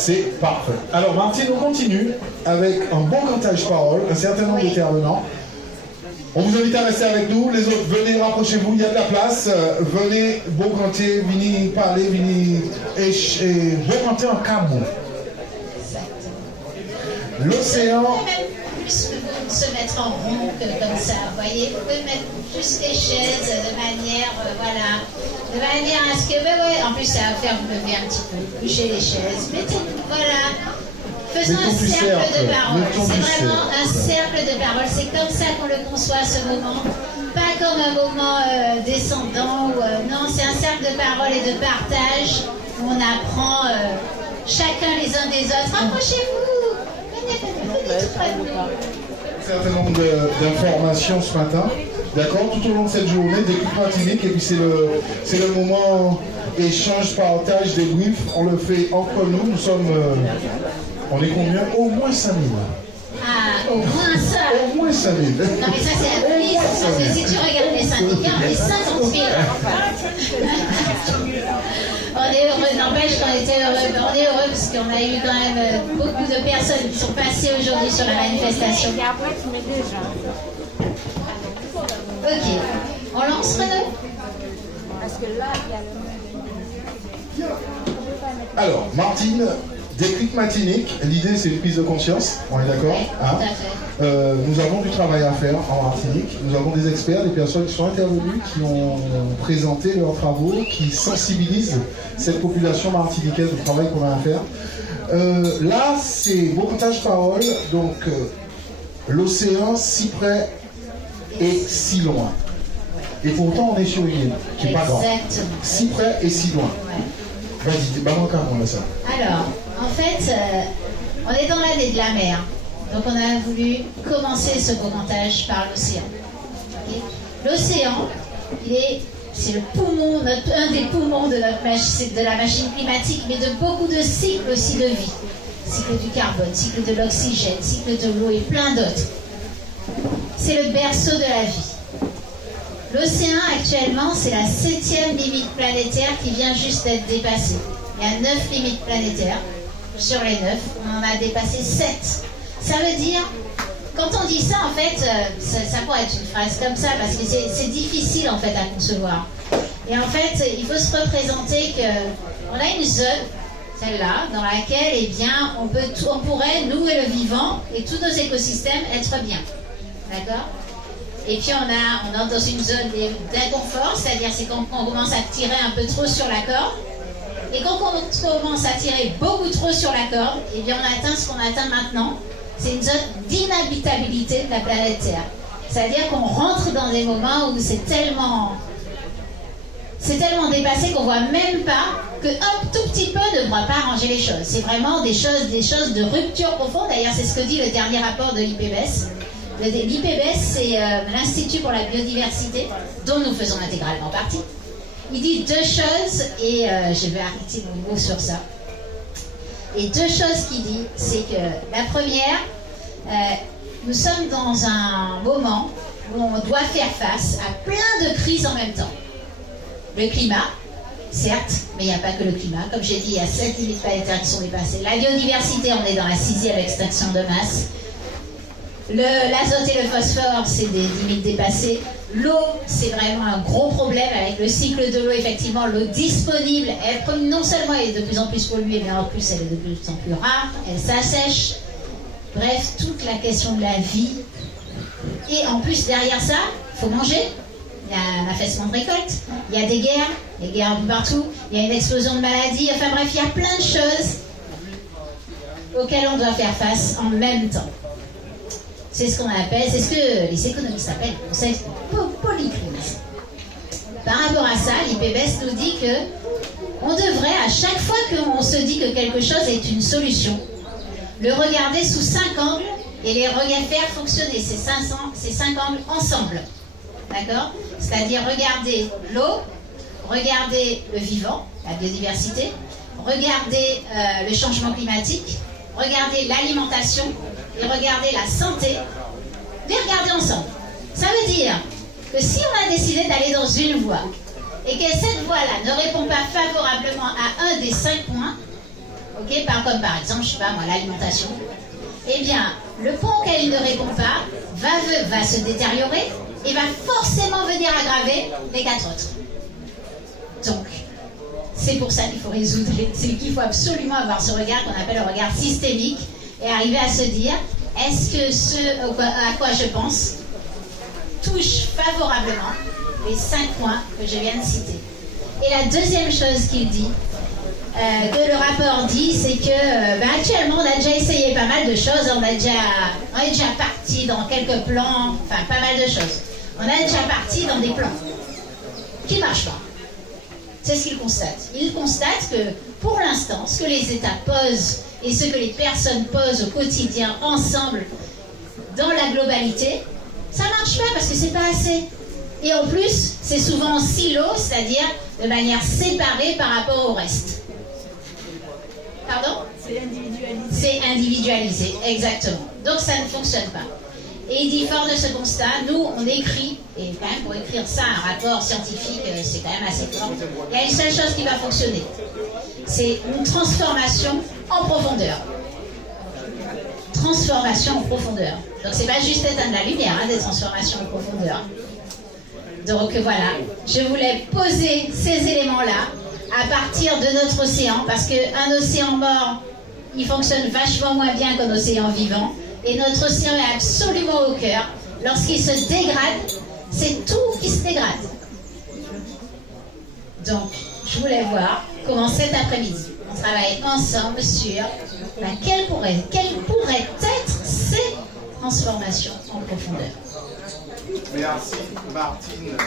C'est parfait. Alors Martine, on continue avec un bon cantage parole, un certain nombre d'intervenants. On vous invite à rester avec nous. Les autres, venez, rapprochez-vous, il y a de la place. Venez, bon canter, venez parler, venez et bon canter en Cameroun. L'océan. Se mettre en rond comme ça, vous voyez, vous pouvez mettre juste les chaises de manière, voilà, de manière à ce que, ben ouais, en plus ça va faire vous lever un petit peu, bouger les chaises, mettez, voilà, faisons un cercle de parole, c'est vraiment un cercle de parole, c'est comme ça qu'on le conçoit ce moment, pas comme un moment descendant, non, c'est un cercle de parole et de partage, où on apprend chacun les uns des autres, rapprochez-vous, venez tout près de nous. Un certain nombre d'informations ce matin, d'accord, tout au long de cette journée, des coups matiniques, et puis c'est le moment échange, partage, débrief, on le fait entre nous, on est combien? Au moins 5 000. Ah, au moins ça. Au moins 5 000. Non mais ça c'est la police, parce que si tu regardes les syndicats, on est 50 000. On est heureux, n'empêche qu'on était heureux, on est heureux parce qu'on a eu quand même beaucoup de personnes qui sont passées aujourd'hui sur la manifestation. Et après tu mets déjà. Ok, on lance Renaud? Parce que là, il y a le... Alors, Martine, déclic matinique, l'idée c'est une prise de conscience, on est d'accord, Oui, hein? tout à fait. Nous avons du travail à faire en Martinique, nous avons des experts, des personnes qui sont intervenues, qui ont présenté leurs travaux, qui sensibilisent cette population martiniquaise au travail qu'on a à faire. Là, c'est beau partage parole, donc l'océan si près et si loin. Et pourtant, on est sur une île, qui n'est pas grande. Exactement. Si près et si loin. Ouais. Vas-y, bah moi, on a ça. Alors, en fait, on est dans l'année de la mer. Donc on a voulu commencer ce commentage par l'océan. Okay. L'océan, c'est le poumon, un des poumons de la machine climatique, mais de beaucoup de cycles aussi de vie. Cycle du carbone, cycle de l'oxygène, cycle de l'eau et plein d'autres. C'est le berceau de la vie. L'océan actuellement, c'est la 7e limite planétaire qui vient juste d'être dépassée. Il y a 9 limites planétaires. Sur les 9, on en a dépassé 7. Ça veut dire, quand on dit ça, en fait, ça pourrait être une phrase comme ça, parce que c'est difficile, en fait, à concevoir. Et en fait, il faut se représenter qu'on a une zone, celle-là, dans laquelle, eh bien, on pourrait, nous et le vivant, et tous nos écosystèmes, être bien. D'accord ? Et puis, on est dans une zone d'inconfort, c'est-à-dire c'est quand on commence à tirer un peu trop sur la corde. Et quand on commence à tirer beaucoup trop sur la corde, eh bien, on atteint ce qu'on atteint maintenant. C'est une zone d'inhabitabilité de la planète Terre. C'est-à-dire qu'on rentre dans des moments où c'est tellement dépassé qu'on voit même pas qu'un tout petit peu ne pourra pas arranger les choses. C'est vraiment des choses de rupture profonde. D'ailleurs, c'est ce que dit le dernier rapport de l'IPBES. L'IPBES, c'est l'Institut pour la biodiversité, dont nous faisons intégralement partie. Il dit 2 choses, et je vais arrêter mon mot sur ça. Et 2 choses qu'il dit, c'est que la première, nous sommes dans un moment où on doit faire face à plein de crises en même temps. Le climat, certes, mais il n'y a pas que le climat. Comme j'ai dit, il y a 7 limites planétaires qui sont dépassées. La biodiversité, on est dans la 6e extinction de masse. L'azote et le phosphore, c'est des limites dépassées. L'eau, c'est vraiment un gros problème avec le cycle de l'eau. Effectivement, l'eau disponible, non seulement elle est de plus en plus polluée, mais en plus elle est de plus en plus rare, elle s'assèche. Bref, toute la question de la vie. Et en plus, derrière ça, il faut manger. Il y a un affaissement de récolte, il y a des guerres un peu partout, il y a une explosion de maladies. Enfin bref, il y a plein de choses auxquelles on doit faire face en même temps. C'est ce qu'on appelle, c'est ce que les économistes appellent le concept polyclinisme. Par rapport à ça, l'IPBES nous dit que on devrait, à chaque fois qu'on se dit que quelque chose est une solution, le regarder sous 5 angles et les faire fonctionner ces 5 angles ensemble. D'accord ? C'est-à-dire regarder l'eau, regarder le vivant, la biodiversité, regarder le changement climatique, regarder l'alimentation et regarder la santé, les regarder ensemble. Ça veut dire que si on a décidé d'aller dans une voie et que cette voie-là ne répond pas favorablement à un des 5 points, ok, comme par exemple, je sais pas moi, l'alimentation, eh bien, le point auquel il ne répond pas va se détériorer et va forcément venir aggraver les 4 autres. Donc, c'est pour ça qu'il faut résoudre, c'est qu'il faut absolument avoir ce regard qu'on appelle le regard systémique et arriver à se dire, est-ce que ce à quoi je pense touche favorablement les 5 points que je viens de citer. Et la deuxième chose qu'il dit, que le rapport dit, c'est que actuellement on a déjà essayé pas mal de choses, on est déjà parti dans quelques plans, enfin pas mal de choses. On est déjà parti dans des plans qui ne marchent pas. C'est ce qu'il constate. Il constate que pour l'instant, ce que les États posent et ce que les personnes posent au quotidien ensemble dans la globalité, ça ne marche pas parce que c'est pas assez. Et en plus, c'est souvent en silo, c'est-à-dire de manière séparée par rapport au reste. Pardon ? C'est individualisé. C'est individualisé, exactement. Donc ça ne fonctionne pas. Et il dit, fort de ce constat, nous, on écrit, et quand même pour écrire ça, un rapport scientifique, c'est quand même assez fort. Il y a une seule chose qui va fonctionner. C'est une transformation en profondeur. Transformation en profondeur. Donc c'est pas juste éteindre la lumière, des transformations en profondeur. Donc voilà, je voulais poser ces éléments-là à partir de notre océan, parce qu'un océan mort, il fonctionne vachement moins bien qu'un océan vivant. Et notre océan est absolument au cœur. Lorsqu'il se dégrade, c'est tout qui se dégrade. Donc, je voulais voir comment cet après-midi, on travaille ensemble sur quelles pourraient être ces transformations en profondeur. Merci, Martine.